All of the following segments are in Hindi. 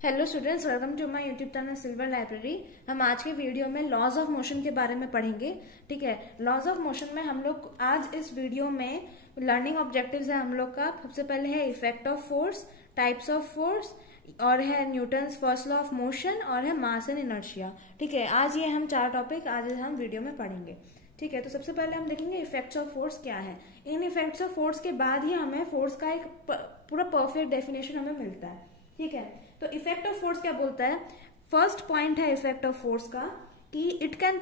Hello students, welcome to my YouTube channel silver library. हम आज के वीडियो में लॉज ऑफ मोशन के बारे में पढ़ेंगे। ठीक है, लॉज ऑफ मोशन में हम लोग आज इस वीडियो में लर्निंग ऑब्जेक्टिव्स है हम लोग का। सबसे पहले है effect of force, types of force, और है Newton's first law of motion, और है मास एंड इनर्शिया। ठीक है, आज ये हम 4 टॉपिक आज हम वीडियो में पढ़ेंगे। ठीक है, तो सबसे पहले हम देखेंगे इफेक्ट्स ऑफ फोर्स क्या है। इन इफेक्ट्स ऑफ फोर्स के बाद ही हमें फोर्स का एक पूरा परफेक्ट डेफिनेशन हमें मिलता है। ठीक है, तो इफेक्ट ऑफ फोर्स क्या बोलता है। फर्स्ट पॉइंट है इफेक्ट ऑफ फोर्स का कि it can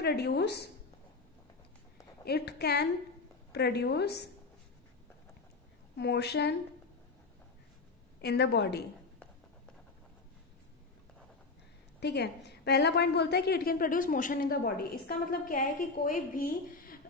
produce motion in the body. ठीक है, पहला पॉइंट बोलता है कि it can produce motion in the body. इसका मतलब क्या है कि कोई भी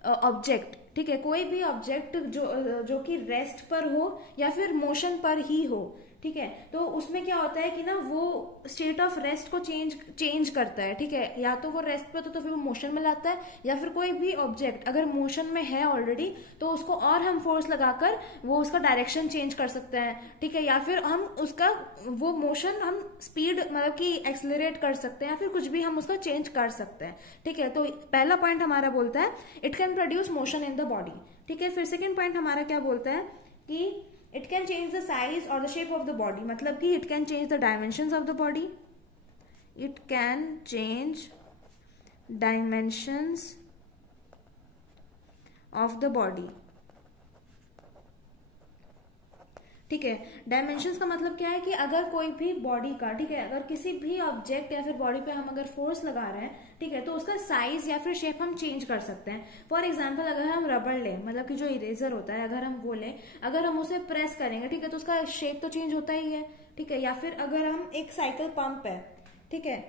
ऑब्जेक्ट, ठीक है, कोई भी ऑब्जेक्ट जो कि रेस्ट पर हो या फिर मोशन पर ही हो, ठीक है, तो उसमें क्या होता है कि ना वो स्टेट ऑफ रेस्ट को चेंज करता है। ठीक है, या तो वो रेस्ट पे तो फिर वो मोशन में लाता है, या फिर कोई भी ऑब्जेक्ट अगर मोशन में है ऑलरेडी तो उसको और हम फोर्स लगाकर वो उसका डायरेक्शन चेंज कर सकते हैं। ठीक है, या फिर हम उसका वो मोशन हम स्पीड मतलब कि एक्सेलरेट कर सकते हैं, या फिर कुछ भी हम उसका चेंज कर सकते हैं। ठीक है, तो पहला पॉइंट हमारा बोलता है it can produce motion in the body. ठीक है, फिर सेकेंड पॉइंट हमारा क्या बोलता है कि it can change the size or the shape of the body। मतलब कि it can change the dimensions of the body, it can change dimensions of the body। ठीक है, डायमेंशंस का मतलब क्या है कि अगर कोई भी बॉडी का, ठीक है, अगर किसी भी ऑब्जेक्ट या फिर बॉडी पे हम अगर फोर्स लगा रहे हैं, ठीक है, तो उसका साइज या फिर शेप हम चेंज कर सकते हैं। फॉर एग्जांपल अगर हम रबड़ लें, मतलब कि जो इरेजर होता है, अगर हम वो लें, अगर हम उसे प्रेस करेंगे, ठीक है, तो उसका शेप तो चेंज होता ही है। ठीक है, या फिर अगर हम एक साइकिल पंप है, ठीक है,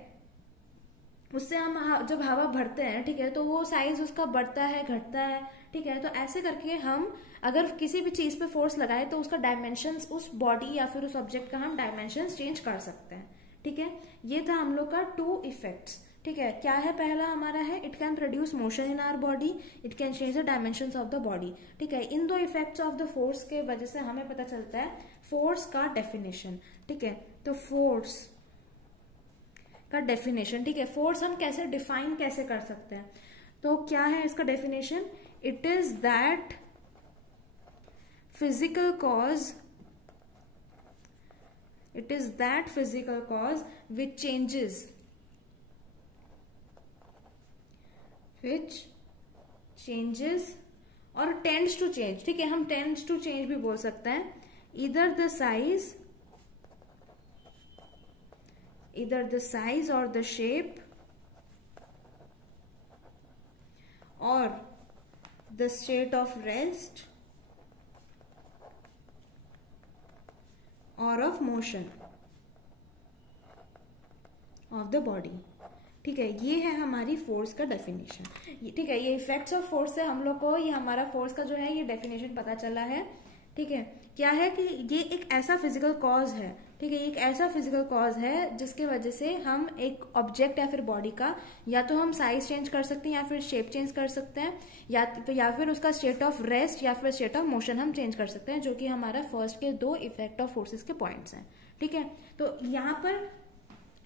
उससे हम जब हवा भरते हैं, ठीक है, तो वो साइज उसका बढ़ता है घटता है। ठीक है, तो ऐसे करके हम अगर किसी भी चीज पे फोर्स लगाए तो उसका डायमेंशंस, उस बॉडी या फिर उस ऑब्जेक्ट का हम डायमेंशंस चेंज कर सकते हैं। ठीक है, ये था हम लोग का 2 इफेक्ट्स। ठीक है, क्या है पहला हमारा है it can produce motion in our body, it can change the dimensions of the body. ठीक है, in 2 effects of the force के वजह से हमें पता चलता है फोर्स का डेफिनेशन। ठीक है, तो फोर्स का डेफिनेशन, ठीक है, फोर्स हम कैसे डिफाइन कैसे कर सकते हैं, तो क्या है इसका definition. It is that physical cause which changes और tends to change। ठीक है, हम tends to change भी बोल सकते हैं। either the size or the shape or the state of rest or of motion of the body। ठीक है, ये है हमारी फोर्स का डेफिनेशन। ठीक है, ये इफेक्ट्स ऑफ फोर्स से हम लोग को ये हमारा फोर्स का जो है ये डेफिनेशन पता चला है। ठीक है, क्या है कि ये एक ऐसा फिजिकल कॉज है, ठीक है, एक ऐसा फिजिकल कॉज है जिसके वजह से हम एक ऑब्जेक्ट या फिर बॉडी का या तो हम साइज चेंज कर सकते हैं या फिर शेप चेंज कर सकते हैं, या फिर उसका स्टेट ऑफ रेस्ट या फिर स्टेट ऑफ मोशन हम चेंज कर सकते हैं, जो कि हमारा फर्स्ट के 2 इफेक्ट ऑफ फोर्सेस के पॉइंट्स हैं। ठीक है, तो यहाँ पर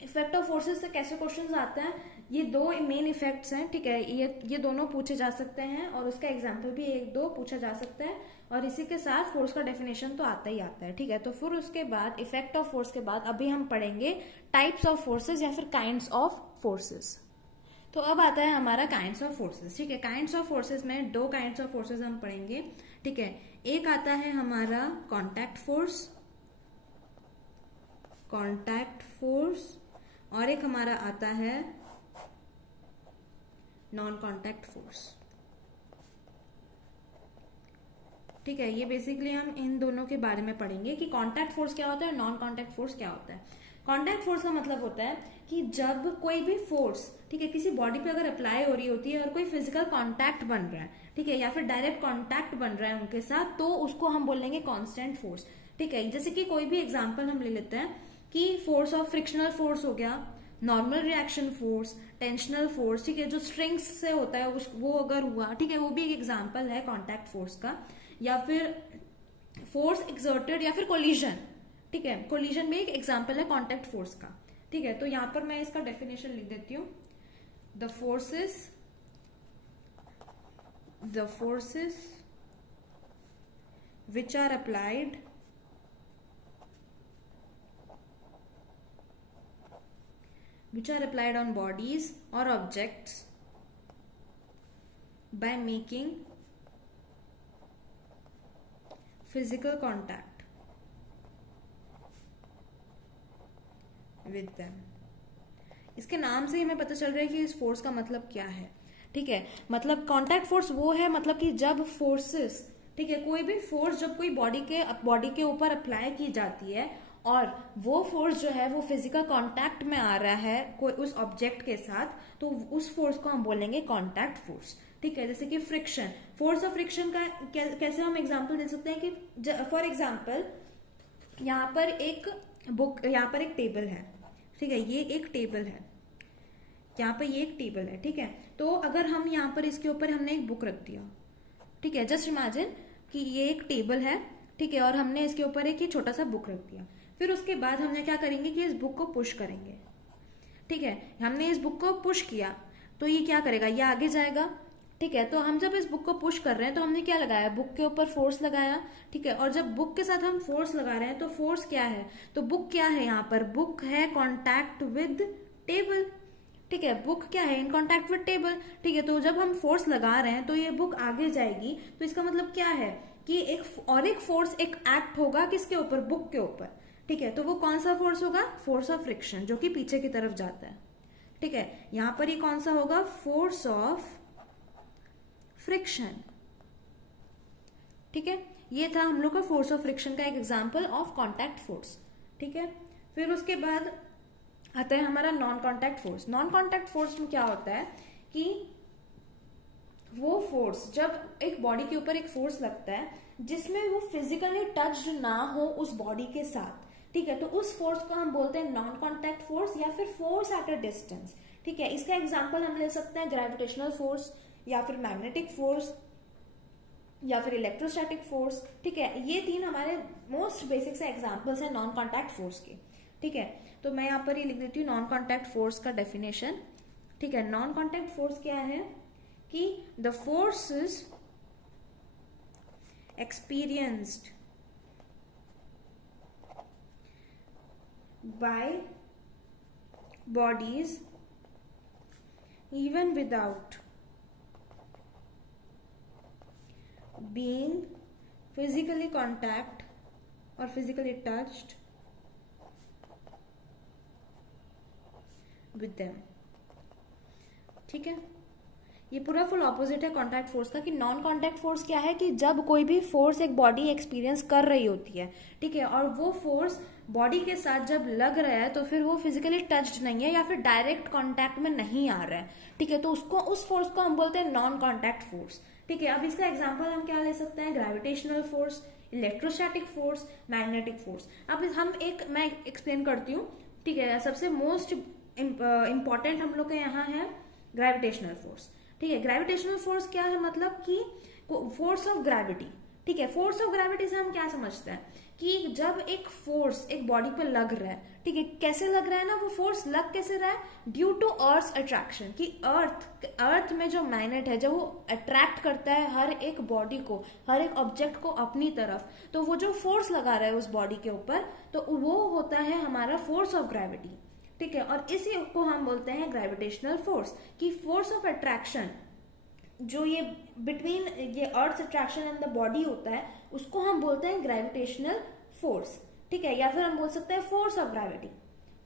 इफेक्ट ऑफ फोर्सेस से कैसे क्वेश्चंस आते हैं, ये 2 मेन इफेक्ट्स हैं। ठीक है, ये दोनों पूछे जा सकते हैं और उसका एग्जांपल भी 1-2 पूछा जा सकता है, और इसी के साथ फोर्स का डेफिनेशन तो आता ही आता है। ठीक है, तो फिर उसके बाद इफेक्ट ऑफ फोर्स के बाद अभी हम पढ़ेंगे टाइप्स ऑफ फोर्सेस या फिर काइंड्स ऑफ फोर्सेस। तो अब आता है हमारा काइंड्स ऑफ फोर्सेस। ठीक है, काइंड्स ऑफ फोर्सेस में 2 काइंड्स ऑफ फोर्सेस हम पढ़ेंगे। ठीक है, एक आता है हमारा कॉन्टैक्ट फोर्स, और एक हमारा आता है नॉन कॉन्टैक्ट फोर्स। ठीक है, ये बेसिकली हम इन दोनों के बारे में पढ़ेंगे कि कॉन्टैक्ट फोर्स क्या होता है और नॉन कॉन्टैक्ट फोर्स क्या होता है। कॉन्टैक्ट फोर्स का मतलब होता है कि जब कोई भी फोर्स, ठीक है, किसी बॉडी पे अगर अप्लाई हो रही होती है और कोई फिजिकल कॉन्टैक्ट बन रहा है, ठीक है, या फिर डायरेक्ट कॉन्टैक्ट बन रहा है उनके साथ, तो उसको हम बोलेंगे कांस्टेंट फोर्स। ठीक है, जैसे कि कोई भी एग्जांपल हम ले लेते हैं कि फोर्स ऑफ फ्रिक्शनल फोर्स हो गया, normal reaction force, tensional force, ठीक है, जो स्ट्रिंग्स से होता है वो अगर हुआ, ठीक है, वो भी एक एग्जांपल है कॉन्टैक्ट फोर्स का। या फिर फोर्स एक्सर्टेड या फिर कोलिजन, ठीक है, कोलिजन भी एक एग्जाम्पल है कॉन्टैक्ट फोर्स का। ठीक है, तो यहां पर मैं इसका डेफिनेशन लिख देती हूँ। The forces which are applied on bodies or objects by making physical contact with them। इसके नाम से ही हमें पता चल रहा है कि इस फोर्स का मतलब क्या है। ठीक है, मतलब कॉन्टैक्ट फोर्स वो है, मतलब कि जब फोर्सेस, ठीक है, कोई भी फोर्स जब कोई बॉडी के ऊपर अप्लाई की जाती है और वो फोर्स जो है वो फिजिकल कांटेक्ट में आ रहा है कोई उस ऑब्जेक्ट के साथ, तो उस फोर्स को हम बोलेंगे कांटेक्ट फोर्स। ठीक है, जैसे कि फ्रिक्शन, फोर्स ऑफ फ्रिक्शन का कैसे हम एग्जांपल दे सकते हैं कि फॉर एग्जांपल यहाँ पर एक टेबल है। ठीक है, ये एक टेबल है, यहाँ पे ये एक टेबल है। ठीक है, तो अगर हम यहाँ पर इसके ऊपर हमने एक बुक रख दिया, ठीक है, जस्ट इमेजिन कि ये एक टेबल है, ठीक है, और हमने इसके ऊपर एक छोटा सा बुक रख दिया। फिर उसके बाद हमने क्या करेंगे कि इस बुक को पुश करेंगे। ठीक है, हमने इस बुक को पुश किया तो ये क्या करेगा, ये आगे जाएगा। ठीक है, तो हम जब इस बुक को पुश कर रहे हैं तो हमने क्या लगाया, बुक के ऊपर फोर्स लगाया। ठीक है, और जब बुक के साथ हम फोर्स लगा रहे हैं तो फोर्स क्या है, तो बुक क्या है, यहाँ पर बुक है कॉन्टैक्ट विद टेबल। ठीक है, बुक क्या है, इन कॉन्टैक्ट विद टेबल। ठीक है, तो जब हम फोर्स लगा रहे हैं तो ये बुक आगे जाएगी, तो इसका मतलब क्या है कि एक फोर्स एक एक्ट होगा किसके ऊपर, बुक के ऊपर। ठीक है, तो वो कौन सा फोर्स होगा, फोर्स ऑफ फ्रिक्शन, जो कि पीछे की तरफ जाता है। ठीक है, यहां पर ये कौन सा होगा, फोर्स ऑफ फ्रिक्शन। ठीक है, ये था हम लोग का फोर्स ऑफ फ्रिक्शन का एक एग्जांपल ऑफ कांटेक्ट फोर्स। ठीक है, फिर उसके बाद आता है हमारा non contact force. Non contact force में क्या होता है कि वो फोर्स, जब एक बॉडी के ऊपर एक फोर्स लगता है जिसमें वो फिजिकली टच्ड ना हो उस बॉडी के साथ। ठीक है, तो उस फोर्स को हम बोलते हैं नॉन कांटेक्ट फोर्स या फिर फोर्स एट अ डिस्टेंस। ठीक है, इसका एग्जांपल हम ले सकते हैं ग्रेविटेशनल फोर्स या फिर मैग्नेटिक फोर्स या फिर इलेक्ट्रोस्टैटिक फोर्स। ठीक है, ये तीन हमारे मोस्ट बेसिक से एग्जांपल्स हैं नॉन कांटेक्ट फोर्स के। ठीक है, तो मैं यहाँ पर ये लिख देती हूँ नॉन कांटेक्ट फोर्स का डेफिनेशन। ठीक है, नॉन कांटेक्ट फोर्स क्या है कि the forces experienced by bodies even without being physically contact or physically touched with them। ठीक है, ये पूरा फुल ऑपोजिट है कॉन्टैक्ट फोर्स का। कि नॉन कॉन्टैक्ट फोर्स क्या है कि जब कोई भी फोर्स एक बॉडी एक्सपीरियंस कर रही होती है, ठीक है, और वो फोर्स बॉडी के साथ जब लग रहा है तो फिर वो फिजिकली टच्ड नहीं है या फिर डायरेक्ट कॉन्टैक्ट में नहीं आ रहा है। ठीक है, तो उस फोर्स को हम बोलते हैं नॉन कॉन्टैक्ट फोर्स। ठीक है, अब इसका एग्जाम्पल हम क्या ले सकते हैं, gravitational force, electrostatic force, magnetic force. अब मैं एक्सप्लेन करती हूँ। ठीक है, सबसे मोस्ट इंपॉर्टेंट हम लोग के यहाँ है ग्रेविटेशनल फोर्स। ठीक है, ग्रेविटेशनल फोर्स क्या है, मतलब कि फोर्स ऑफ ग्रेविटी। ठीक है, फोर्स ऑफ ग्रेविटी से हम क्या समझते हैं कि जब एक फोर्स एक बॉडी पे लग रहा है, ठीक है, कैसे लग रहा है ना, वो फोर्स लग कैसे रहा है, ड्यू टू अर्थ अट्रैक्शन। कि अर्थ में जो मैग्नेट है, जब वो अट्रैक्ट करता है हर एक बॉडी को, हर एक ऑब्जेक्ट को अपनी तरफ, तो वो जो फोर्स लगा रहा है उस बॉडी के ऊपर, तो वो होता है हमारा फोर्स ऑफ ग्रेविटी। ठीक है, और इसी को हम बोलते हैं ग्रेविटेशनल फोर्स। कि फोर्स ऑफ अट्रैक्शन जो ये बिटवीन ये अर्थ अट्रैक्शन एंड द बॉडी होता है, उसको हम बोलते हैं ग्रेविटेशनल फोर्स। ठीक है, या फिर हम बोल सकते हैं फोर्स ऑफ ग्रेविटी।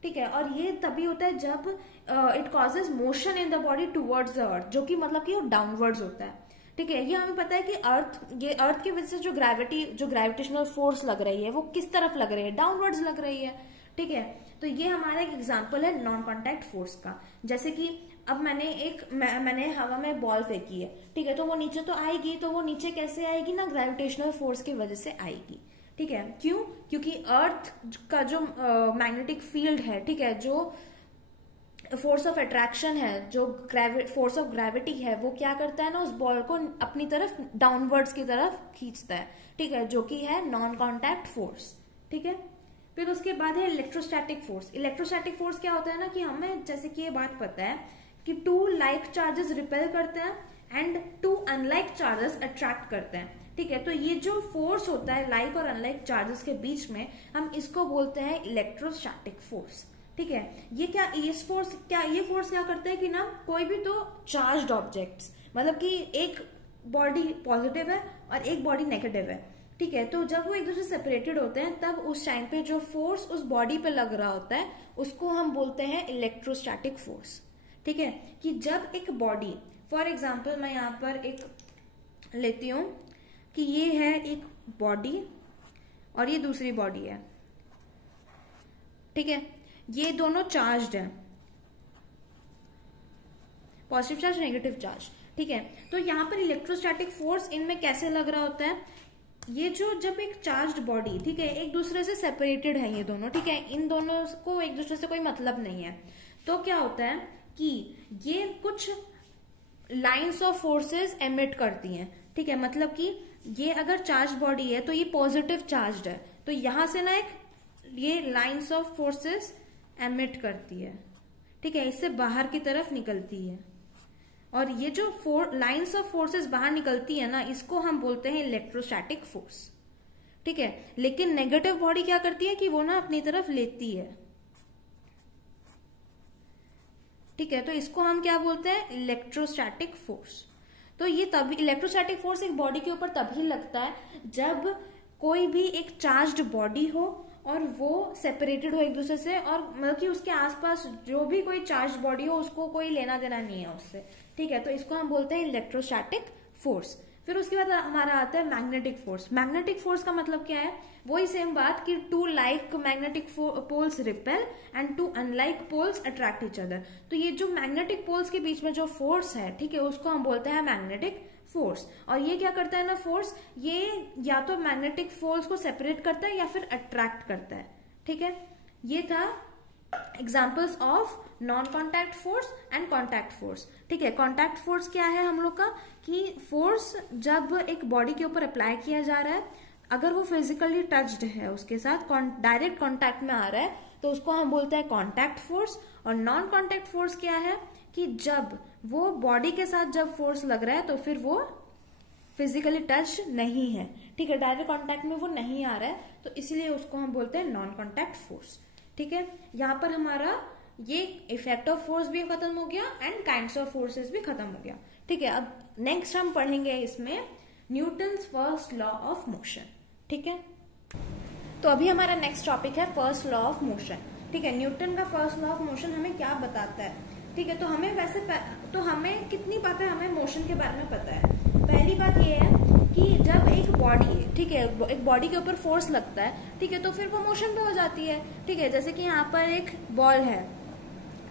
ठीक है, और ये तभी होता है जब it causes motion in the body towards the earth, जो कि मतलब कि वो डाउनवर्ड्स होता है। ठीक है, ये हमें पता है कि अर्थ की वजह से जो ग्रेविटेशनल फोर्स लग रही है वो किस तरफ लग रही है, डाउनवर्ड्स लग रही है। ठीक है, तो ये हमारा एक एग्जांपल है नॉन कांटेक्ट फोर्स का। जैसे कि अब मैंने हवा में बॉल फेंकी है, ठीक है, तो वो नीचे तो आएगी, तो वो नीचे कैसे आएगी ना, ग्रेविटेशनल फोर्स की वजह से आएगी। ठीक है, क्यों, क्योंकि अर्थ का जो मैग्नेटिक फील्ड है, ठीक है, जो फोर्स ऑफ अट्रैक्शन है, जो फोर्स ऑफ ग्रेविटी है, वो क्या करता है ना, उस बॉल को अपनी तरफ डाउनवर्ड्स की तरफ खींचता है। ठीक है, जो कि है नॉन कांटेक्ट फोर्स। ठीक है, फिर उसके बाद है इलेक्ट्रोस्टैटिक फोर्स। इलेक्ट्रोस्टैटिक फोर्स क्या होता है ना कि हमें जैसे कि ये बात पता है कि टू लाइक चार्जेस रिपेल करते हैं and two unlike charges attract करते हैं, ठीक है। तो ये जो फोर्स होता है लाइक और अनलाइक चार्जेस के बीच में, हम इसको बोलते हैं इलेक्ट्रोस्टैटिक फोर्स, ठीक है। ये फोर्स क्या करता है कि ना कोई भी तो चार्ज्ड ऑब्जेक्ट्स, मतलब कि एक बॉडी पॉजिटिव है और एक बॉडी नेगेटिव है, ठीक है। तो जब वो एक दूसरे से सेपरेटेड होते हैं तब उस टाइम पे जो फोर्स उस बॉडी पे लग रहा होता है उसको हम बोलते हैं इलेक्ट्रोस्टैटिक फोर्स, ठीक है। कि जब एक बॉडी, फॉर एग्जाम्पल मैं यहाँ पर एक लेती हूं कि ये है एक बॉडी और ये दूसरी बॉडी है, ठीक है। ये दोनों चार्ज्ड है, पॉजिटिव चार्ज नेगेटिव चार्ज, ठीक है। तो यहाँ पर इलेक्ट्रोस्टैटिक फोर्स इनमें कैसे लग रहा होता है, ये जो जब एक चार्ज्ड बॉडी, ठीक है, एक दूसरे से सेपरेटेड है ये दोनों, ठीक है, इन दोनों को एक दूसरे से कोई मतलब नहीं है, तो क्या होता है कि ये कुछ लाइंस ऑफ फोर्सेस एमिट करती हैं, ठीक है। मतलब कि ये अगर चार्ज बॉडी है तो ये पॉजिटिव चार्ज्ड है, तो यहां से ना ये लाइंस ऑफ फोर्सेस एमिट करती है, ठीक है, इससे बाहर की तरफ निकलती है। और ये जो लाइंस ऑफ फोर्सेस बाहर निकलती है ना, इसको हम बोलते हैं इलेक्ट्रोस्टैटिक फोर्स, ठीक है। लेकिन नेगेटिव बॉडी क्या करती है कि वो ना अपनी तरफ लेती है, ठीक है। तो इसको हम क्या बोलते हैं, इलेक्ट्रोस्टैटिक फोर्स। तो ये तभी इलेक्ट्रोस्टैटिक फोर्स एक बॉडी के ऊपर तभी लगता है जब कोई भी एक चार्ज्ड बॉडी हो और वो सेपरेटेड हो एक दूसरे से, और मतलब कि उसके आसपास जो भी कोई चार्ज बॉडी हो उसको कोई लेना देना नहीं है उससे, ठीक है। तो इसको हम बोलते हैं इलेक्ट्रोस्टैटिक फोर्स। फिर उसके बाद हमारा आता है मैग्नेटिक फोर्स। मैग्नेटिक फोर्स का मतलब क्या है, वही सेम बात कि two like magnetic poles repel and two unlike poles attract each other. तो ये जो मैग्नेटिक पोल्स के बीच में जो फोर्स है, ठीक है, उसको हम बोलते हैं मैग्नेटिक फोर्स। और ये क्या करता है ना फोर्स, ये या तो मैग्नेटिक फोर्स को सेपरेट करता है या फिर अट्रैक्ट करता है, ठीक है। ये था examples of non contact force and contact force, ठीक है। कॉन्टैक्ट फोर्स क्या है हम लोग का कि फोर्स जब एक बॉडी के ऊपर अप्लाई किया जा रहा है, अगर वो फिजिकली टच्ड है उसके साथ डायरेक्ट कॉन्टैक्ट में आ रहा है तो उसको हम बोलते हैं कॉन्टैक्ट फोर्स। और नॉन कॉन्टैक्ट फोर्स क्या है कि जब वो बॉडी के साथ जब फोर्स लग रहा है तो फिर वो फिजिकली टच नहीं है, ठीक है, डायरेक्ट कॉन्टैक्ट में वो नहीं आ रहा है, तो इसलिए उसको हम बोलते हैं नॉन कॉन्टैक्ट फोर्स, ठीक है। यहाँ पर हमारा ये इफेक्ट ऑफ फोर्स भी खत्म हो गया एंड काइंड्स ऑफ फोर्सेस भी खत्म हो गया, ठीक है। अब नेक्स्ट हम पढ़ेंगे इसमें Newton's first law of motion, ठीक है। तो अभी हमारा नेक्स्ट टॉपिक है फर्स्ट लॉ ऑफ मोशन, ठीक है। न्यूटन का फर्स्ट लॉ ऑफ मोशन हमें क्या बताता है, ठीक है। तो हमें वैसे तो हमें कितनी बातें हमें मोशन के बारे में पता है। पहली बात ये है कि जब एक बॉडी, ठीक है, एक बॉडी के ऊपर फोर्स लगता है, ठीक है, तो फिर वो मोशन पे हो जाती है, ठीक है। जैसे कि यहाँ पर एक बॉल है,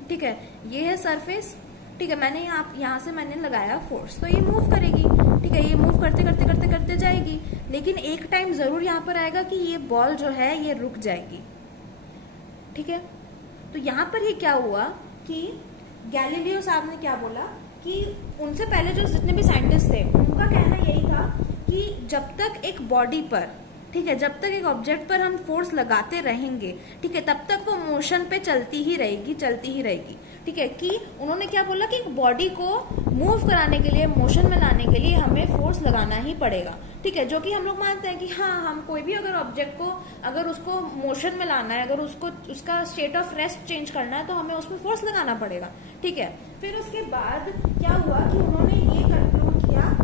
ठीक है, ये है सरफेस, ठीक है, मैंने यहाँ से मैंने लगाया फोर्स, तो ये मूव करेगी, ठीक है, ये मूव करते करते करते करते जाएगी, लेकिन एक टाइम जरूर यहाँ पर आएगा कि ये बॉल जो है ये रुक जाएगी, ठीक है। तो यहाँ पर ये क्या हुआ कि गैलीलियो साहब ने क्या बोला कि उनसे पहले जो जितने भी साइंटिस्ट थे उनका कहना यही था कि जब तक एक बॉडी पर, ठीक है, जब तक एक ऑब्जेक्ट पर हम फोर्स लगाते रहेंगे, ठीक है, तब तक वो मोशन पे चलती ही रहेगी, ठीक है। कि उन्होंने क्या बोला कि एक बॉडी को मूव कराने के लिए, मोशन में लाने के लिए हमें फोर्स लगाना ही पड़ेगा, ठीक है। जो कि हम लोग मानते हैं कि हाँ, हम कोई भी अगर ऑब्जेक्ट को अगर उसको मोशन में लाना है, अगर उसको उसका स्टेट ऑफ रेस्ट चेंज करना है तो हमें उसमें फोर्स लगाना पड़ेगा, ठीक है। फिर उसके बाद क्या हुआ कि उन्होंने ये कंक्लूड किया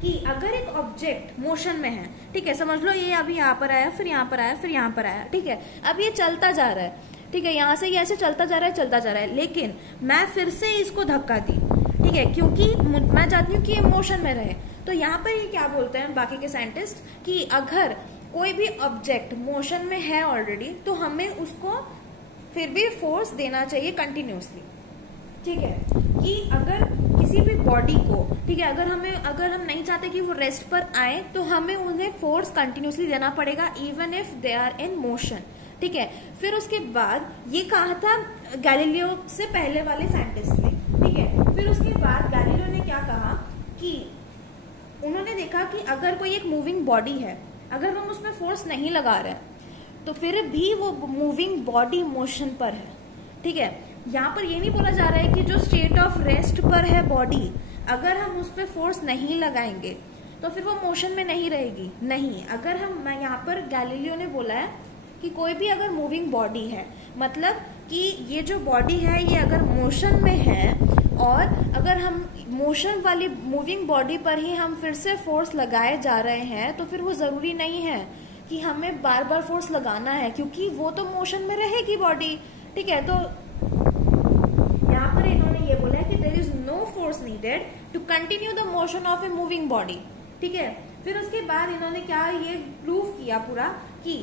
कि अगर एक ऑब्जेक्ट मोशन में है, ठीक है, समझ लो ये अभी यहाँ पर आया, फिर यहाँ पर आया, फिर यहाँ पर आया, ठीक है, अब ये चलता जा रहा है, ठीक है, यहाँ से ये ऐसे चलता जा रहा है, लेकिन मैं फिर से इसको धक्का दी, ठीक है, क्योंकि मैं चाहती हूँ कि ये मोशन में रहे। तो यहाँ पर ये क्या बोलते हैं बाकी के साइंटिस्ट कि अगर कोई भी ऑब्जेक्ट मोशन में है ऑलरेडी तो हमें उसको फिर भी फोर्स देना चाहिए कंटिन्यूसली, ठीक है। कि अगर किसी भी बॉडी को, ठीक है, अगर हम नहीं चाहते कि वो रेस्ट पर आए तो हमें उन्हें फोर्स कंटिन्यूसली देना पड़ेगा even if they are in motion, ठीक है। फिर उसके बाद ये कहा था गैलीलियो से पहले वाले साइंटिस्ट ने, ठीक है। फिर उसके बाद गैलीलियो ने क्या कहा कि उन्होंने देखा कि अगर कोई एक मूविंग बॉडी है, अगर हम उसमें फोर्स नहीं लगा रहे हैं तो फिर भी वो मूविंग बॉडी मोशन पर है, ठीक है। यहाँ पर ये नहीं बोला जा रहा है कि जो स्टेट ऑफ रेस्ट पर है बॉडी, अगर हम उस पर फोर्स नहीं लगाएंगे तो फिर वो मोशन में नहीं रहेगी, नहीं। अगर हम, यहाँ पर गैलीलियो ने बोला है कि कोई भी अगर मूविंग बॉडी है, मतलब कि ये जो बॉडी है ये अगर मोशन में है और अगर हम मोशन वाली मूविंग बॉडी पर ही हम फिर से फोर्स लगाए जा रहे हैं, तो फिर वो जरूरी नहीं है कि हमें बार बार फोर्स लगाना है, क्योंकि वो तो मोशन में रहेगी बॉडी, ठीक है। तो यहाँ पर इन्होंने ये बोला है कि there is no force needed to continue the motion of a moving body, ठीक है। फिर उसके बाद इन्होंने क्या ये प्रूव किया पूरा कि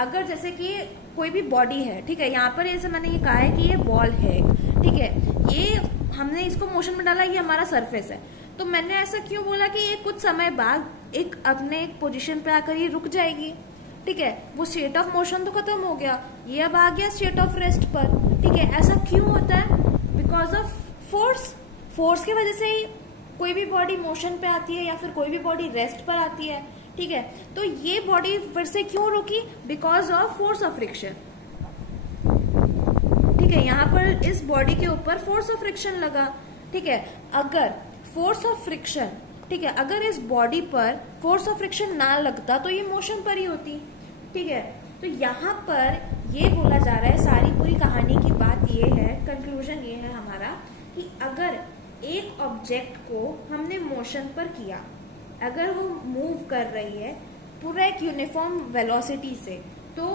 अगर जैसे कि कोई भी बॉडी है, ठीक है, यहाँ पर जैसे मैंने ये कहा है कि ये बॉल है, ठीक है, ये हमने इसको मोशन में डाला, ये हमारा सरफेस है, तो मैंने ऐसा क्यों बोला कि ये कुछ समय बाद एक अपने एक पोजीशन पे आकर ये रुक जाएगी, ठीक है। वो स्टेट ऑफ मोशन तो खत्म हो गया, ये अब आ गया स्टेट ऑफ रेस्ट पर, ठीक है। ऐसा क्यों होता है? बिकॉज ऑफ फोर्स की वजह से ही कोई भी बॉडी मोशन पे आती है या फिर कोई भी बॉडी रेस्ट पर आती है, ठीक है। तो ये बॉडी फिर से क्यों रुकी? Because of force of friction, ठीक है। यहाँ पर इस बॉडी के ऊपर फोर्स ऑफ फ्रिक्शन लगा, ठीक है। अगर फोर्स ऑफ फ्रिक्शन, ठीक है, अगर इस बॉडी पर फोर्स ऑफ फ्रिक्शन ना लगता तो ये मोशन पर ही होती, ठीक है। तो यहाँ पर ये बोला जा रहा है, सारी पूरी कहानी की बात ये है, कंक्लूजन ये है हमारा कि अगर एक ऑब्जेक्ट को हमने मोशन पर किया, अगर वो मूव कर रही है पूरा एक यूनिफॉर्म वेलोसिटी से, तो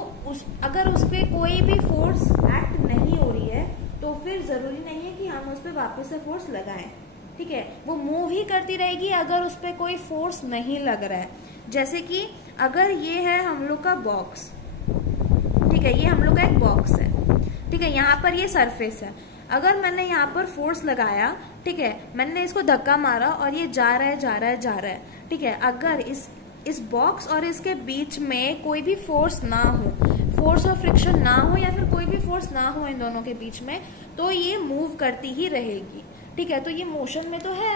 अगर उस पर कोई भी फोर्स एक्ट नहीं हो रही है तो फिर जरूरी नहीं है कि हम उस पर वापस से फोर्स लगाएं, ठीक है। वो मूव ही करती रहेगी अगर उस पर कोई फोर्स नहीं लग रहा है। जैसे कि अगर ये है हम लोग का बॉक्स, ठीक है, ये हम लोग का एक बॉक्स है, ठीक है, यहाँ पर ये सरफेस है। अगर मैंने यहाँ पर फोर्स लगाया, ठीक है, मैंने इसको धक्का मारा और ये जा रहा है जा रहा है जा रहा है, ठीक है। अगर इस बॉक्स और इसके बीच में कोई भी फोर्स ना हो, फोर्स ऑफ फ्रिक्शन ना हो या फिर कोई भी फोर्स ना हो इन दोनों के बीच में, तो ये मूव करती ही रहेगी, ठीक है। तो ये मोशन में तो है,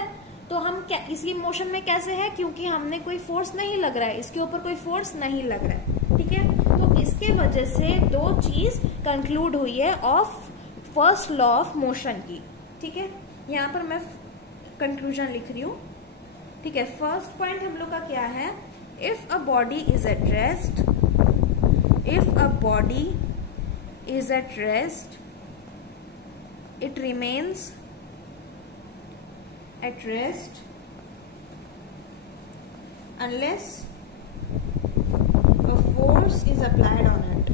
तो हम क्या इसी मोशन में कैसे है? क्योंकि हमने कोई फोर्स नहीं लग रहा है, इसके ऊपर कोई फोर्स नहीं लग रहा है, ठीक है। तो इसके वजह से दो चीज कंक्लूड हुई है of first law of motion की, ठीक है। यहाँ पर मैं कंक्लूजन लिख रही हूँ, ठीक है। फर्स्ट पॉइंट हम लोग का क्या है? If a body is at rest, if a body is at rest, it remains at rest unless a force is applied on it.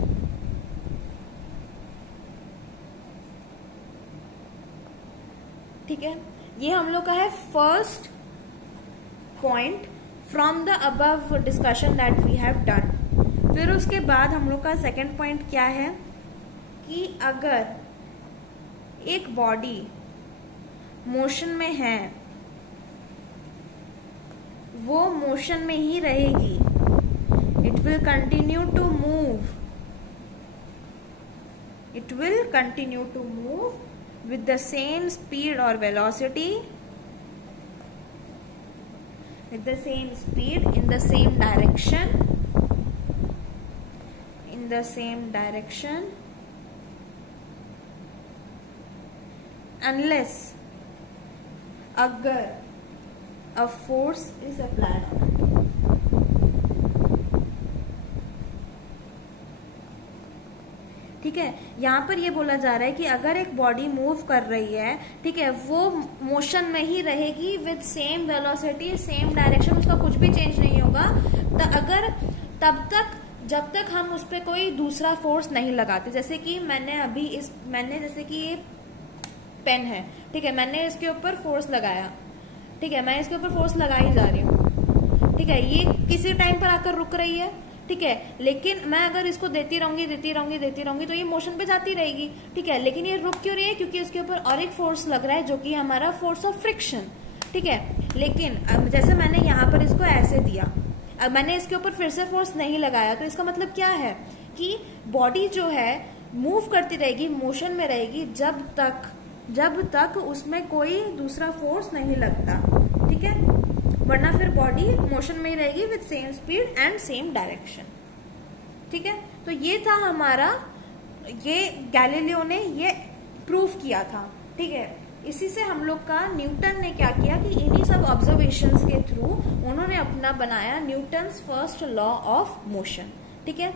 ठीक है, ये हम लोग का है first point from the above discussion that we have done. फिर उसके बाद हम लोग का सेकेंड पॉइंट क्या है कि अगर एक बॉडी मोशन में है, वो मोशन में ही रहेगी, it will continue to move, it will continue to move with the same speed और velocity, with the same speed, in the same direction, in the same direction, unless अगर a force is applied on it. ठीक है, यहाँ पर ये बोला जा रहा है कि अगर एक बॉडी मूव कर रही है, ठीक है, वो मोशन में ही रहेगी with same velocity, same direction, उसका कुछ भी चेंज नहीं होगा। तो अगर तब तक जब तक हम उस पर कोई दूसरा फोर्स नहीं लगाते, जैसे कि मैंने अभी मैंने जैसे कि ये पेन है, ठीक है, मैंने इसके ऊपर फोर्स लगाया, ठीक है, मैं इसके ऊपर फोर्स लगाई जा रही हूँ, ठीक है, ये किसी टाइम पर आकर रुक रही है, ठीक है, लेकिन मैं अगर इसको देती रहूंगी तो ये मोशन पे जाती रहेगी, ठीक है, लेकिन ये रुक क्यों रही है? क्योंकि इसके ऊपर और एक फोर्स लग रहा है जो कि हमारा फोर्स ऑफ फ्रिक्शन, ठीक है। लेकिन अब जैसे मैंने यहाँ पर इसको ऐसे दिया, अब मैंने इसके ऊपर फिर से फोर्स नहीं लगाया, तो इसका मतलब क्या है कि बॉडी जो है मूव करती रहेगी, मोशन में रहेगी जब तक उसमें कोई दूसरा फोर्स नहीं लगता, ठीक है, वरना फिर बॉडी मोशन में ही रहेगी with same speed and same direction, ठीक है। तो ये था हमारा, ये गैलीलियो ने ये प्रूव किया था, ठीक है। इसी से हम लोग का न्यूटन ने क्या किया कि इन्हीं सब ऑब्जर्वेशंस के थ्रू उन्होंने अपना बनाया Newton's first law of motion, ठीक है।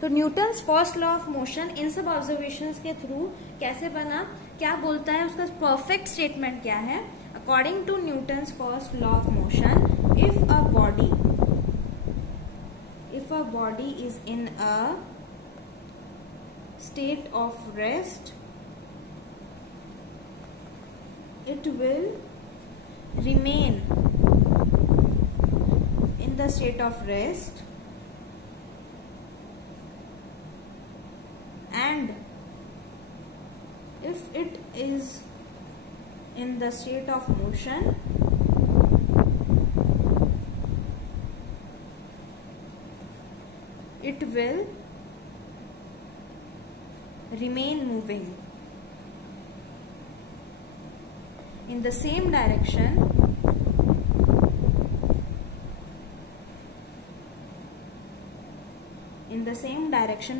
तो Newton's first law of motion in सब ऑब्जर्वेशंस के थ्रू कैसे बना, क्या बोलता है, उसका परफेक्ट स्टेटमेंट क्या है। According to Newton's first law of motion, if a body is in a state of rest, it will remain in the state of rest, and if it is in the state of motion, it will remain moving in the same direction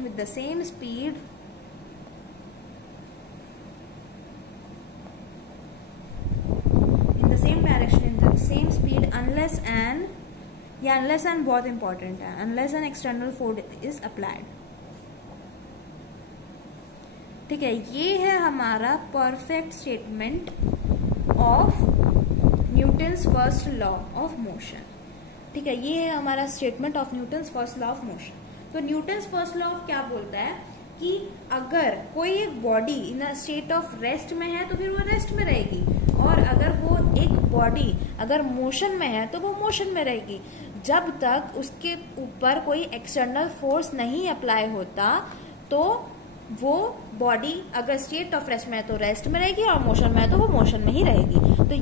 with the same speed unless and बहुत important है, unless an external force is applied, ठीक है। ये है हमारा perfect statement of Newton's first law of motion, ठीक है। ये है हमारा statement of Newton's first law of motion. तो न्यूटन्स फर्स्ट लॉ ऑफ क्या बोलता है कि अगर कोई एक body in state of rest में है तो फिर वो रेस्ट में रहेगी, और अगर वो एक बॉडी अगर मोशन में है तो वो मोशन में रहेगी, जब तक उसके ऊपर कोई एक्सटर्नल फोर्स नहीं अप्लाई होता। तो वो बॉडी अगर स्टेट ऑफ रेस्ट में है तो रेस्ट में रहेगी, और मोशन में है तो वो मोशन में ही रहेगी। तो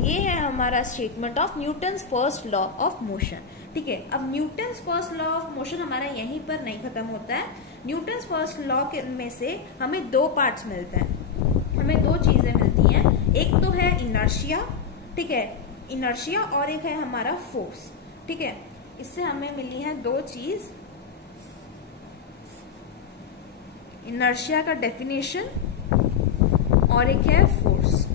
ये है हमारा statement of Newton's first law of motion, ठीक है। अब Newton's first law of motion हमारा यहीं पर नहीं खत्म होता है। न्यूटन्स फर्स्ट लॉ में से हमें दो पार्ट्स मिलते हैं, हमें दो चीजें मिलती हैं। एक तो है इनर्शिया, ठीक है, इनर्शिया, और एक है हमारा फोर्स, ठीक है। इससे हमें मिली है दो चीज, इनर्शिया का डेफिनेशन और एक है फोर्स,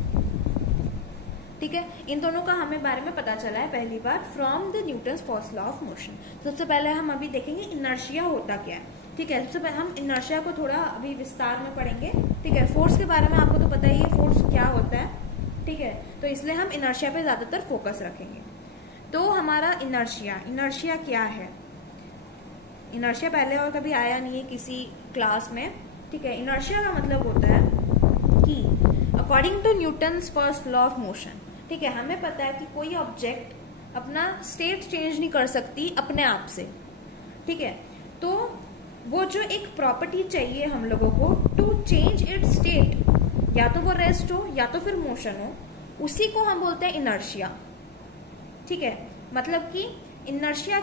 ठीक है। इन दोनों का हमें बारे में पता चला है पहली बार from the Newton's first law of motion. सबसे पहले हम अभी देखेंगे इनर्शिया होता क्या है, ठीक है। सबसे पहले हम इनर्शिया को थोड़ा अभी विस्तार में पढ़ेंगे, ठीक है। फोर्स के बारे में आपको तो पता ही है फोर्स क्या होता है, ठीक है। तो इसलिए हम इनर्शिया पे ज्यादातर फोकस रखेंगे। तो हमारा इनर्शिया क्या है, इनर्शिया पहले और कभी आया नहीं है किसी क्लास में, ठीक है। इनर्शिया का मतलब होता है कि according to Newton's first law of motion, ठीक है, हमें पता है कि कोई ऑब्जेक्ट अपना स्टेट चेंज नहीं कर सकती अपने आप से, ठीक है। तो वो जो एक प्रॉपर्टी चाहिए हम लोगों को टू चेंज इट्स स्टेट, या तो वो रेस्ट हो या तो फिर मोशन हो, उसी को हम बोलते हैं इनर्शिया, ठीक है। मतलब कि इनर्शिया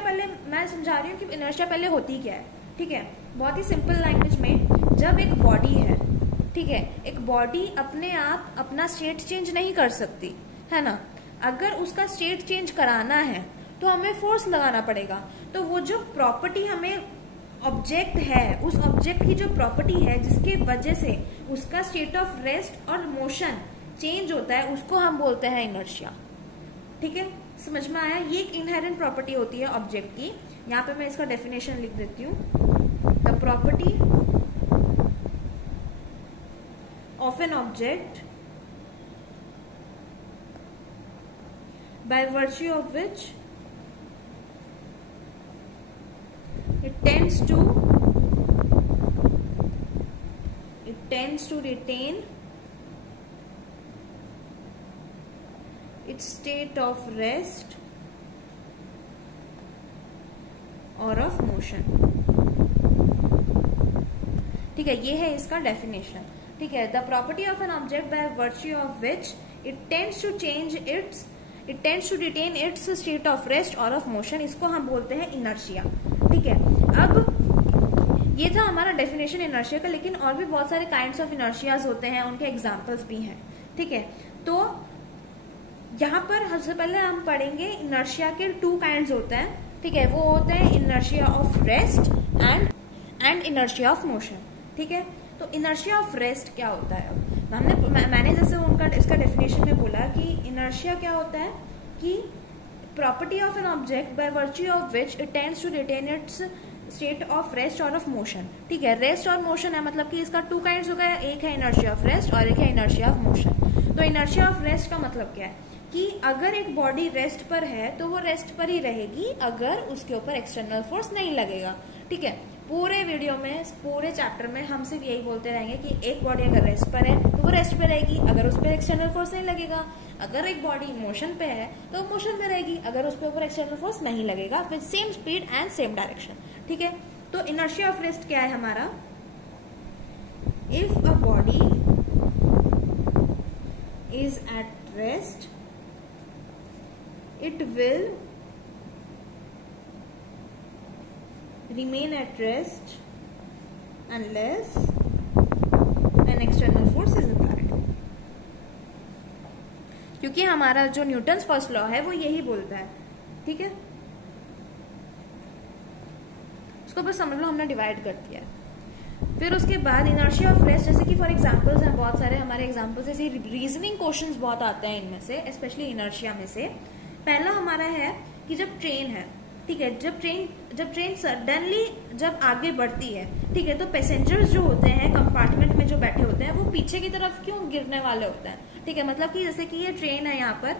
पहले मैं समझा रही हूँ कि इनर्शिया पहले होती क्या है, ठीक है। बहुत ही सिंपल लैंग्वेज में, जब एक बॉडी है, ठीक है, एक बॉडी अपने आप अपना स्टेट चेंज नहीं कर सकती है ना, अगर उसका स्टेट चेंज कराना है तो हमें फोर्स लगाना पड़ेगा। तो वो जो प्रॉपर्टी हमें ऑब्जेक्ट है, उस ऑब्जेक्ट की जो प्रॉपर्टी है जिसके वजह से उसका स्टेट ऑफ रेस्ट और मोशन चेंज होता है, उसको हम बोलते हैं इनर्शिया, ठीक है। समझ में आया, ये एक इनहेरेंट प्रॉपर्टी होती है ऑब्जेक्ट की। यहाँ पे मैं इसका डेफिनेशन लिख देती हूँ, the property of an object by virtue of which it tends to retain its state of rest or of motion, ठीक है। ये है इसका डेफिनेशन, ठीक है। The property of an object by virtue of which it tends to retain its state of rest और ऑफ मोशन, इसको हम बोलते हैं इनर्शिया, ठीक है। अब ये था हमारा डेफिनेशन इनर्शिया का, लेकिन और भी बहुत सारे काइंड्स ऑफ इनर्शियाज होते हैं, उनके एग्जांपल्स भी हैं, ठीक है। तो यहाँ पर सबसे पहले हम पढ़ेंगे इनर्शिया के टू काइंड्स होते हैं, ठीक है, वो होते हैं inertia of rest and inertia of motion. ठीक है, तो इनर्शिया ऑफ रेस्ट क्या होता है? मैंने जैसे उनका इसका डेफिनेशन में बोला कि इनर्शिया क्या होता है कि property of an object by virtue of which it tends to retain its state of rest और ऑफ मोशन। ठीक है, रेस्ट और मोशन है, मतलब कि इसका टू काइंड्स हो गया, एक है इनर्शिया ऑफ रेस्ट और एक है इनर्शिया ऑफ मोशन। तो इनर्शिया ऑफ रेस्ट का मतलब क्या है कि अगर एक बॉडी रेस्ट पर है तो वो रेस्ट पर ही रहेगी अगर उसके ऊपर एक्सटर्नल फोर्स नहीं लगेगा। ठीक है, पूरे वीडियो में, पूरे चैप्टर में हम सिर्फ यही बोलते रहेंगे कि एक बॉडी अगर रेस्ट पर है तो वो रेस्ट पे रहेगी अगर उस पर एक्सटर्नल फोर्स नहीं लगेगा। अगर एक बॉडी मोशन पे है तो मोशन पे रहेगी अगर उस पर ऊपर एक्सटर्नल फोर्स नहीं लगेगा, with same speed and same direction. ठीक है, तो इनर्शिया ऑफ रेस्ट क्या है हमारा? If a body is at rest it will remain at rest unless an external force is applied। क्योंकि हमारा जो न्यूटन्स फर्स्ट लॉ है वो यही बोलता है। ठीक है, उसको बस समझ लो, हमने डिवाइड कर दिया है। फिर उसके बाद इनर्शिया ऑफ रेस्ट, जैसे कि फॉर एग्जांपल्स हैं बहुत सारे हमारे एग्जांपल्स, ऐसे रीजनिंग क्वेश्चंस बहुत आते हैं इनमें से, स्पेशली इनर्शिया में से। पहला हमारा है कि जब ट्रेन है, ठीक है, जब ट्रेन सडनली जब आगे बढ़ती है, ठीक है, तो पैसेंजर्स जो होते हैं कंपार्टमेंट में जो बैठे होते हैं वो पीछे की तरफ क्यों गिरने वाले होते हैं? ठीक है, मतलब कि जैसे कि ये ट्रेन है यहाँ पर,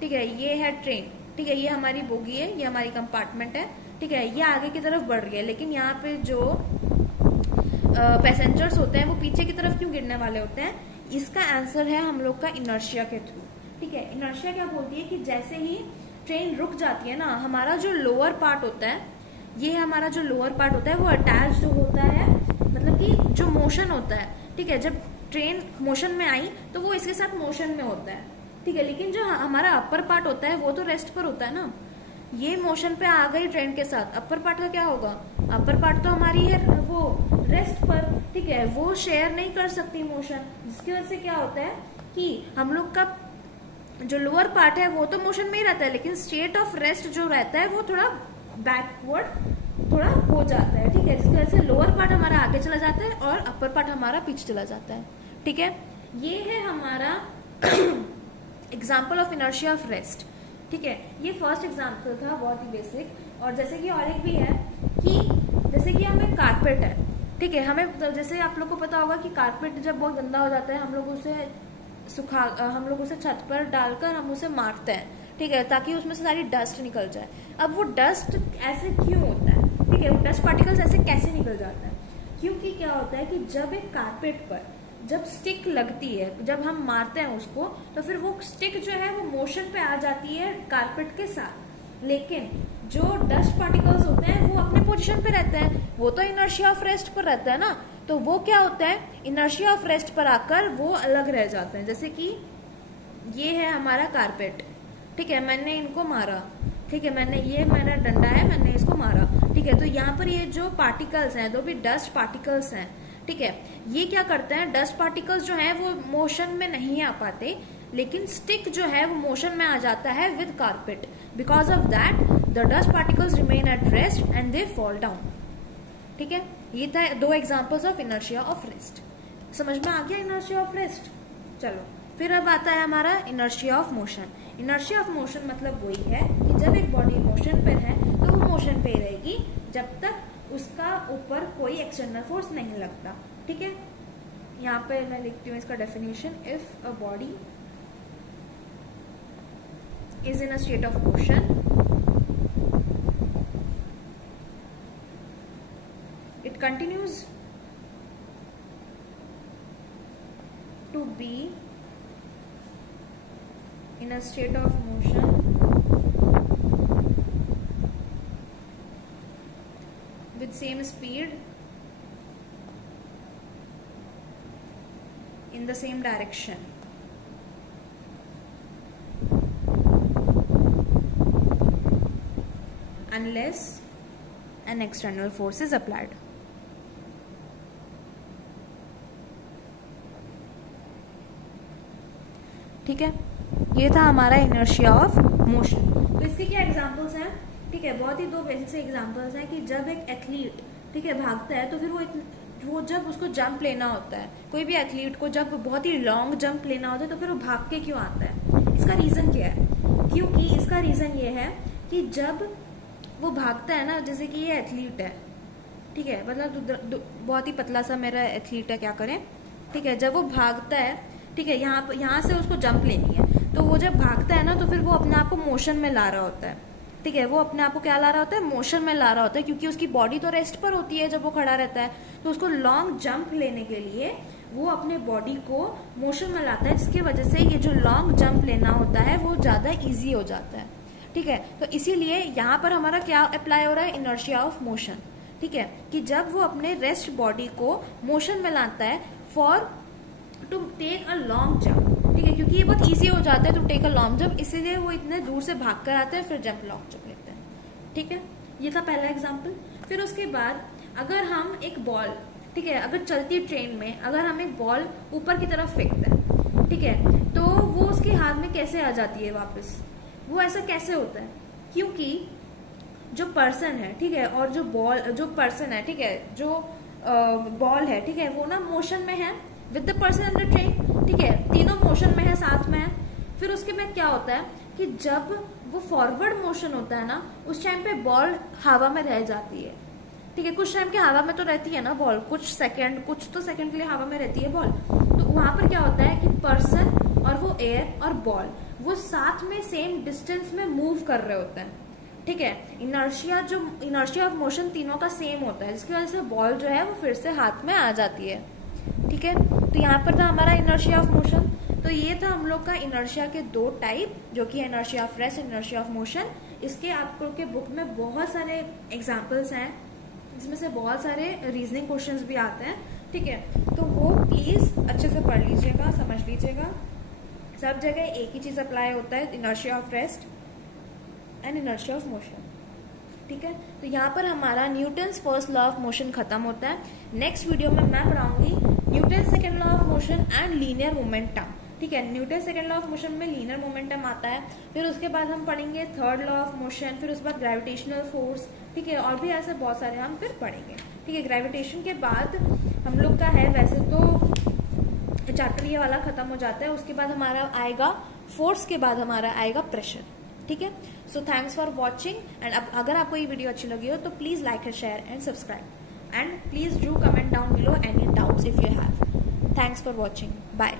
ठीक है, ये है ट्रेन, ठीक है, ये हमारी बोगी है, ये हमारी कंपार्टमेंट है, ठीक है, ये आगे की तरफ बढ़ रही है, लेकिन यहाँ पे जो पैसेंजर्स होते हैं वो पीछे की तरफ क्यों गिरने वाले होते हैं? इसका आंसर है हम लोग का इनर्शिया के थ्रू। ठीक है, इनर्शिया क्या बोलती है कि जैसे ही ट्रेन रुक जाती है ना, हमारा जो लोअर पार्ट होता है, ये हमारा जो लोअर पार्ट होता है वो अटैच्ड होता है, मतलब कि जो मोशन होता है, ठीक है, जब ट्रेन मोशन में आई तो वो इसके साथ मोशन में होता है। ठीक है, लेकिन जो हमारा अपर पार्ट होता है वो तो रेस्ट पर होता है ना, ये मोशन पे आ गई ट्रेन के साथ, अपर पार्ट का क्या होगा? अपर पार्ट तो हमारी है वो रेस्ट पर, ठीक है, वो शेयर नहीं कर सकती मोशन, जिसकी वजह से क्या होता है कि हम लोग का जो लोअर पार्ट है वो तो मोशन में ही रहता है, लेकिन स्टेट ऑफ रेस्ट जो रहता है वो थोड़ा बैकवर्ड थोड़ा हो जाता है। ठीक है, जिसकी वजह से लोअर पार्ट हमारा आगे चला जाता है और अपर पार्ट हमारा पीछे चला जाता है। ठीक है, ये है हमारा example of inertia of rest. ठीक है, ये फर्स्ट एग्जाम्पल था, बहुत ही बेसिक। और जैसे कि और एक भी है कि जैसे कि हमें कारपेट है, ठीक है, हमें जैसे आप लोग को पता होगा कि कारपेट जब बहुत गंदा हो जाता है हम लोग उसे छत पर डालकर हम उसे मारते हैं, ठीक है, ताकि उसमें से सारी डस्ट निकल जाए। अब वो डस्ट ऐसे क्यों होता है? ठीक है, वो डस्ट पार्टिकल्स ऐसे कैसे निकल जाता है? क्योंकि क्या होता है कि जब एक कारपेट पर जब स्टिक लगती है, जब हम मारते हैं उसको, तो फिर वो स्टिक जो है वो मोशन पे आ जाती है कारपेट के साथ, लेकिन जो डस्ट पार्टिकल्स होते हैं वो अपने पोजीशन पे रहते हैं, वो तो इनर्शिया ऑफ रेस्ट पर रहता है ना, तो वो क्या होता है, इनर्शिया ऑफ रेस्ट पर आकर वो अलग रह जाते हैं। जैसे कि ये है हमारा कारपेट, ठीक है, मैंने इनको मारा, ठीक है, मेरा डंडा है, मैंने इसको मारा, ठीक है, तो यहाँ पर ये जो पार्टिकल्स हैं, जो भी डस्ट पार्टिकल्स हैं, ठीक है, ये क्या करते हैं, डस्ट पार्टिकल्स जो हैं वो मोशन में नहीं आ पाते, लेकिन स्टिक जो है वो मोशन में आ जाता है with carpet. Because of that the dust particles remain at rest and they fall down. ठीक है, ये था दो examples of inertia of rest. समझ में आ गया इनर्शिया ऑफ रेस्ट? चलो, फिर अब आता है हमारा inertia of motion. Inertia of motion मतलब वही है कि जब एक बॉडी मोशन पर है तो वो मोशन पे रहेगी जब तक उसका ऊपर कोई एक्सटर्नल फोर्स नहीं लगता। ठीक है, यहाँ पे मैं लिखती हूँ इसका definition. If a body is in a state of motion, it continues to be in a state of motion with same speed in the same direction unless an external force is applied. ठीक है, ये था हमारा इनर्शिया ऑफ मोशन। तो इसके क्या एग्जांपल्स हैं? ठीक है, बहुत ही दो बेसिक से एग्जांपल्स हैं कि जब एक एथलीट, ठीक है, भागता है तो फिर वो जब उसको जंप लेना होता है, कोई भी एथलीट को जब बहुत ही लॉन्ग जंप लेना होता है तो फिर वो भाग के क्यों आता है? इसका रीजन क्या है? क्योंकि इसका रीजन ये है कि जब वो भागता है ना, जैसे कि ये एथलीट है, ठीक है, मतलब बहुत ही पतला सा मेरा एथलीट है, क्या करें, ठीक है, जब वो भागता है, ठीक है, यहाँ से उसको जंप लेनी है, तो वो जब भागता है ना तो फिर वो अपने आप को मोशन में ला रहा होता है, ठीक है, वो अपने आप को क्या ला रहा होता है? मोशन में ला रहा होता है, क्योंकि उसकी बॉडी तो रेस्ट पर होती है जब वो खड़ा रहता है, तो उसको लॉन्ग जंप लेने के लिए वो अपने बॉडी को मोशन में लाता है, जिसकी वजह से ये जो लॉन्ग जंप लेना होता है वो ज्यादा इजी हो जाता है, ठीक है। तो इसीलिए यहाँ पर हमारा क्या अप्लाई हो रहा है? इनर्शिया ऑफ मोशन, ठीक है, कि जब वो अपने रेस्ट बॉडी को मोशन में लाता है for to take a long jump, ठीक है, क्योंकि ये बहुत इजी हो जाता है to take a long jump, इसीलिए वो इतने दूर से भाग कर आते हैं फिर जंप लॉन्ग जंप लेते हैं, ठीक है। ये था पहला एग्जाम्पल। फिर उसके बाद अगर हम एक बॉल, ठीक है, अगर चलती ट्रेन में अगर हम एक बॉल ऊपर की तरफ फेंकते हैं, ठीक है, तो वो उसके हाथ में कैसे आ जाती है वापस? वो ऐसा कैसे होता है? क्योंकि जो पर्सन है, ठीक है, और जो पर्सन है, ठीक है, जो बॉल है, ठीक है, वो ना मोशन में है with the person in the train, ठीक है, तीनों मोशन में है, साथ में है। फिर उसके बाद क्या होता है कि जब वो फॉरवर्ड मोशन होता है ना, उस टाइम पे बॉल हवा में रह जाती है, ठीक है, कुछ टाइम के हवा में तो रहती है ना बॉल, कुछ तो सेकंड के लिए हवा में रहती है बॉल। तो वहां पर क्या होता है कि पर्सन और वो एयर और बॉल वो साथ में सेम डिस्टेंस में मूव कर रहे होते हैं, ठीक है। इनर्शिया ऑफ मोशन तीनों का सेम होता है, जिसकी वजह से बॉल जो है वो फिर से हाथ में आ जाती है, ठीक है। तो यहाँ पर था हमारा इनर्शिया ऑफ मोशन। तो ये था हम लोग का इनर्शिया के दो टाइप, जो कि inertia of rest, inertia of motion. इसके आपको के बुक में बहुत सारे एग्जाम्पल्स हैं, जिसमें से बहुत सारे रीजनिंग क्वेश्चंस भी आते हैं, ठीक है। तो वो प्लीज अच्छे से पढ़ लीजिएगा, समझ लीजिएगा। सब जगह एक ही चीज अप्लाई होता है, inertia of rest and inertia of motion, ठीक है। तो यहाँ पर हमारा Newton's first law of motion खत्म होता है। नेक्स्ट वीडियो में मैं पढ़ाऊंगी Newton second law of motion and linear momentum, ठीक है। Newton second law of motion में लीनियर मोमेंटम आता है। फिर उसके बाद हम पढ़ेंगे थर्ड लॉ ऑफ मोशन, फिर उसके बाद ग्रेविटेशनल फोर्स, ठीक है, और भी ऐसे बहुत सारे हम फिर पढ़ेंगे, ठीक है। ग्रेविटेशन के बाद हम लोग का है, वैसे तो चैप्टर ये वाला खत्म हो जाता है। उसके बाद हमारा आएगा फोर्स, के बाद हमारा आएगा प्रेशर, ठीक है। So thanks for watching, and अगर आपको ये वीडियो अच्छी लगी हो तो please like and share and subscribe, and please do comment down below any doubts if you have. Thanks for watching, bye.